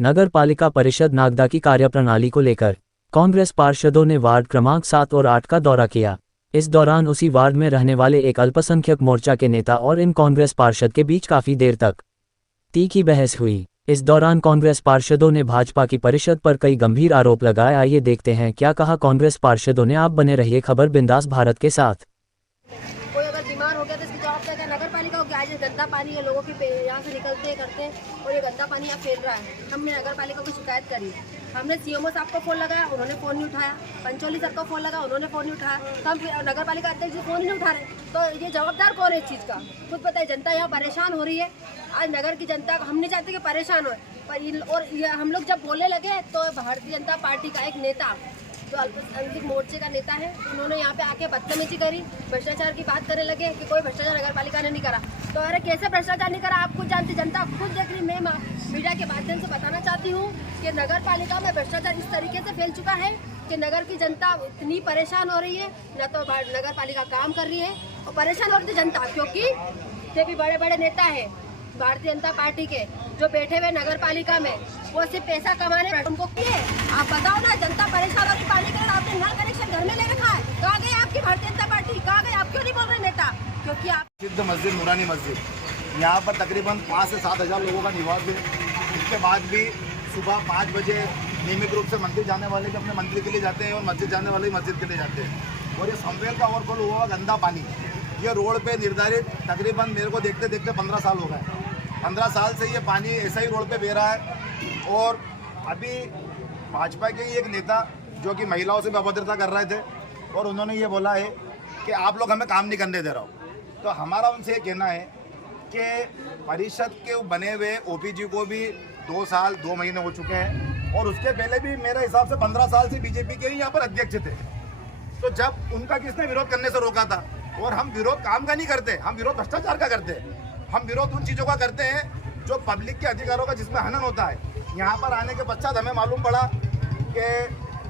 नगर पालिका परिषद नागदा की कार्यप्रणाली को लेकर कांग्रेस पार्षदों ने वार्ड क्रमांक 7 और 8 का दौरा किया। इस दौरान उसी वार्ड में रहने वाले एक अल्पसंख्यक मोर्चा के नेता और इन कांग्रेस पार्षद के बीच काफी देर तक तीखी बहस हुई। इस दौरान कांग्रेस पार्षदों ने भाजपा की परिषद पर कई गंभीर आरोप लगाए। आइए देखते हैं क्या कहा कांग्रेस पार्षदों ने। आप बने रहिए खबर बिंदास भारत के साथ। कोई अगर बीमार हो गया तो इसकी जवाबदारी क्या नगर पालिका को? क्या गंदा पानी है, लोगों के यहाँ से निकलते करते हैं और ये गंदा पानी यहाँ फैल रहा है। हमने नगर पालिका को शिकायत करी, हमने सीएमओ साहब को फोन लगाया, उन्होंने फोन नहीं उठाया। पंचोली सर को फोन लगा, उन्होंने फोन नहीं उठाया। तो हम नगर पालिका अध्यक्ष जी फोन ही नहीं उठा रहे, तो ये जवाबदार कौन है इस चीज़ का? खुद बताइए, जनता यहाँ परेशान हो रही है। आज नगर की जनता हम नहीं चाहते कि परेशान हो, और हम लोग जब बोलने लगे तो भारतीय जनता पार्टी का एक नेता जो अल्पसंख्यक मोर्चे का नेता है, उन्होंने यहाँ पे आके बदतमीजी करी, भ्रष्टाचार की बात करने लगे कि कोई भ्रष्टाचार नगर पालिका ने नहीं करा। तो अरे कैसे भ्रष्टाचार नहीं करा? आप खुद जानती, जनता खुद देख रही। मैं मीडिया के माध्यम से बताना चाहती हूँ कि नगर पालिका में भ्रष्टाचार इस तरीके से फैल चुका है कि नगर की जनता इतनी परेशान हो रही है। न तो नगर पालिका काम कर रही है और परेशान हो रही थी जनता, क्योंकि ये भी बड़े बड़े नेता है भारतीय जनता पार्टी के जो बैठे हुए नगर पालिका में, वो सिर्फ पैसा कमाने उनको किए। आप बताओ ना, जनता परेशान हो रही पानी का। आपने नल कनेक्शन घर में ले रखा है, कहाँ गई आपकी भारतीय जनता पार्टी? कहाँ गई? आप क्यों नहीं बोल रहे नेता? क्योंकि आप सिद्ध मस्जिद, नूरानी मस्जिद, यहाँ पर तकरीबन 5 से 7 हज़ार लोगों का निवास है। इसके बाद भी सुबह 5 बजे नियमित रूप से मंदिर जाने वाले भी अपने मंदिर के लिए जाते हैं और मस्जिद जाने वाले भी मस्जिद के लिए जाते हैं। और ये समवेल का ओवरफ्लो हुआ गंदा पानी ये रोड पे निर्धारित तकरीबन मेरे को देखते देखते 15 साल हो गए। 15 साल से ये पानी ऐसा ही रोड पे बह रहा है। और अभी भाजपा के ही एक नेता जो कि महिलाओं से भी अभद्रता कर रहे थे और उन्होंने ये बोला है कि आप लोग हमें काम नहीं करने दे रहे हो। तो हमारा उनसे ये कहना है कि परिषद के बने हुए ओपीजी को भी 2 साल 2 महीने हो चुके हैं और उसके पहले भी मेरे हिसाब से 15 साल से बीजेपी के ही यहाँ पर अध्यक्ष थे। तो जब उनका किसने विरोध करने से रोका था? और हम विरोध काम का नहीं करते, हम विरोध भ्रष्टाचार का करते हैं। हम विरोध उन चीज़ों का करते हैं जो पब्लिक के अधिकारों का जिसमें हनन होता है। यहाँ पर आने के पश्चात हमें मालूम पड़ा कि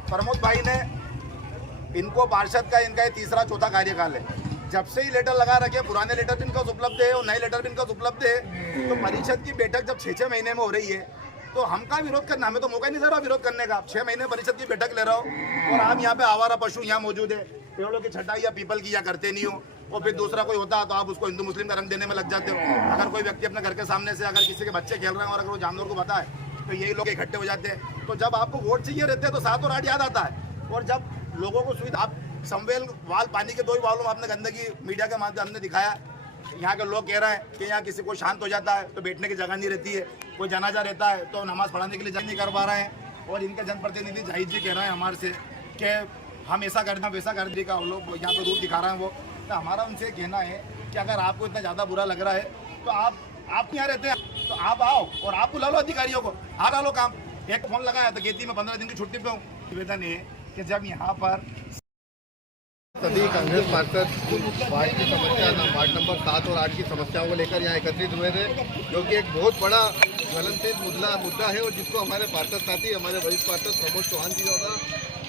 प्रमोद भाई ने इनको पार्षद का इनका ये तीसरा चौथा कार्यकाल है। जब से ही लेटर लगा रखे, पुराने लेटर भी इनका उपलब्ध है और नए लेटर भी इनका उपलब्ध है। तो परिषद की बैठक जब 6-6 महीने में हो रही है तो हम का विरोध करना? हमें तो मौका ही नहीं दे रहा विरोध करने का। 6 महीने परिषद की बैठक ले रहा हो और आप यहाँ पे आवारा पशु यहाँ मौजूद है, पेड़ों की छटाई या पीपल की या करते नहीं हो। और फिर दूसरा कोई होता तो आप उसको हिंदू मुस्लिम का रंग देने में लग जाते हो। अगर कोई व्यक्ति अपने घर के सामने से अगर किसी के बच्चे खेल रहे हैं और अगर वो जानवर को पता है तो यही लोग इकट्ठे हो जाते हैं। तो जब आपको वोट चाहिए रहते हैं तो 7 और 8 याद आता है। और जब लोगों को सुविधा, आप समवेल वाल पानी के 2 ही वालों में आपने गंदगी मीडिया के माध्यम से दिखाया। यहाँ के लोग कह रहे हैं कि यहाँ किसी को शांत हो जाता है तो बैठने की जगह नहीं रहती है, कोई जनाजा रहता है तो नमाज पढ़ाने के लिए जगह नहीं कर पा रहे हैं। और इनके जनप्रतिनिधि जाहिद जी कह रहे हैं हमारे से कि हम ऐसा करना वैसा कर दी का लोग यहाँ पे रूप दिखा रहे हैं। वो तो हमारा उनसे कहना है कि अगर आपको इतना ज़्यादा बुरा लग रहा है तो आप यहाँ रहते हैं तो आप आओ और आप बुला लो अधिकारियों को, आ लो काम। एक फोन लगाया तो कहती मैं 15 दिन की छुट्टी पे हूँ। निवेदन है कि जब यहाँ पर सभी कांग्रेस पार्षद वार्ड की समस्या, वार्ड नंबर 7 और 8 की समस्याओं को लेकर यहाँ एकत्रित हुए थे, जो कि एक बहुत बड़ा ज्वलनशील मुद्दा है और जिसको हमारे पार्षद साथी, हमारे वरिष्ठ पार्षद प्रमोद चौहान जी द्वारा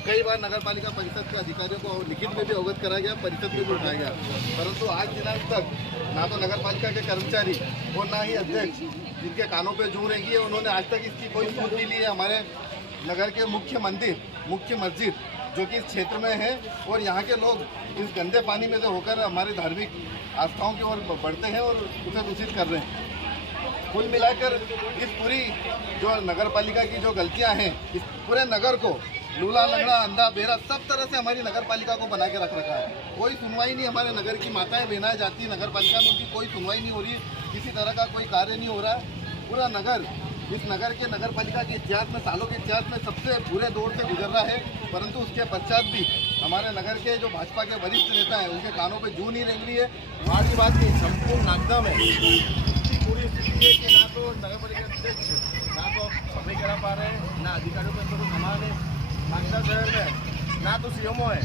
कई बार नगर पालिका परिषद के अधिकारियों को लिखित में भी अवगत कराया गया, परिषद में भी उठाया गया। परंतु आज दिनांक तक ना तो नगर पालिका के कर्मचारी और ना ही अध्यक्ष, जिनके कानों पर जूं रहेगी, उन्होंने आज तक इसकी कोई सूझ नहीं ली है। हमारे नगर के मुख्य मंदिर, मुख्य मस्जिद जो कि इस क्षेत्र में है और यहाँ के लोग इस गंदे पानी में से होकर हमारे धार्मिक आस्थाओं की ओर बढ़ते हैं और उसे दूषित कर रहे हैं। कुल मिलाकर इस पूरी जो नगर पालिका की जो गलतियाँ हैं, इस पूरे नगर को लूला लंगड़ा अंधा बेरा सब तरह से हमारी नगर पालिका को बना के रख रखा है। कोई सुनवाई नहीं, हमारे नगर की माताएं बहनाएं जाती नगर पालिका में, उनकी कोई सुनवाई नहीं हो रही, किसी तरह का कोई कार्य नहीं हो रहा है। पूरा नगर, इस नगर के नगर पालिका के इतिहास में, सालों के इतिहास में सबसे बुरे दौर से गुजर रहा है। परंतु उसके पश्चात भी हमारे नगर के जो भाजपा के वरिष्ठ नेता हैं, उनके कानों पे जूं नहीं रेंग रही है। वहाँ की बात नहीं, संपूर्ण नागदा में पूरी स्थिति है कि ना तो नगर पालिका अध्यक्ष ना तो सफाई करा पा रहे हैं, ना अधिकारियों पर तो समान है। नागदा शहर में ना तो सीएमओ है,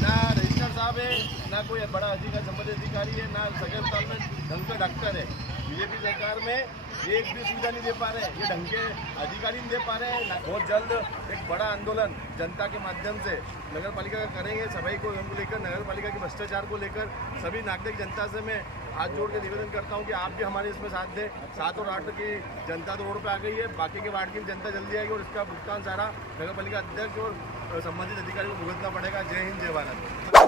ना रजिस्ट्रार साहब है, ना कोई बड़ा अधिकारी, संबंधित अधिकारी है, ना सगे अस्पताल में ढंग का डॉक्टर है। बीजेपी सरकार में एक भी सुविधा नहीं दे पा रहे, ये ढंग के अधिकारी नहीं दे पा रहे हैं। बहुत जल्द एक बड़ा आंदोलन जनता के माध्यम से नगर पालिका का करेंगे। सफाई को लेकर, नगर पालिका के भ्रष्टाचार को लेकर सभी नागरिक जनता से मैं हाथ जोड़ के निवेदन करता हूँ कि आप भी हमारे इसमें साथ दें। 7 और 8 की जनता तो रोड पे आ गई है, बाकी के वार्ड की जनता जल्दी आएगी और इसका भुगतान सारा नगर पालिका अध्यक्ष और संबंधित अधिकारी को भुगतना पड़ेगा। जय हिंद, जय भारत।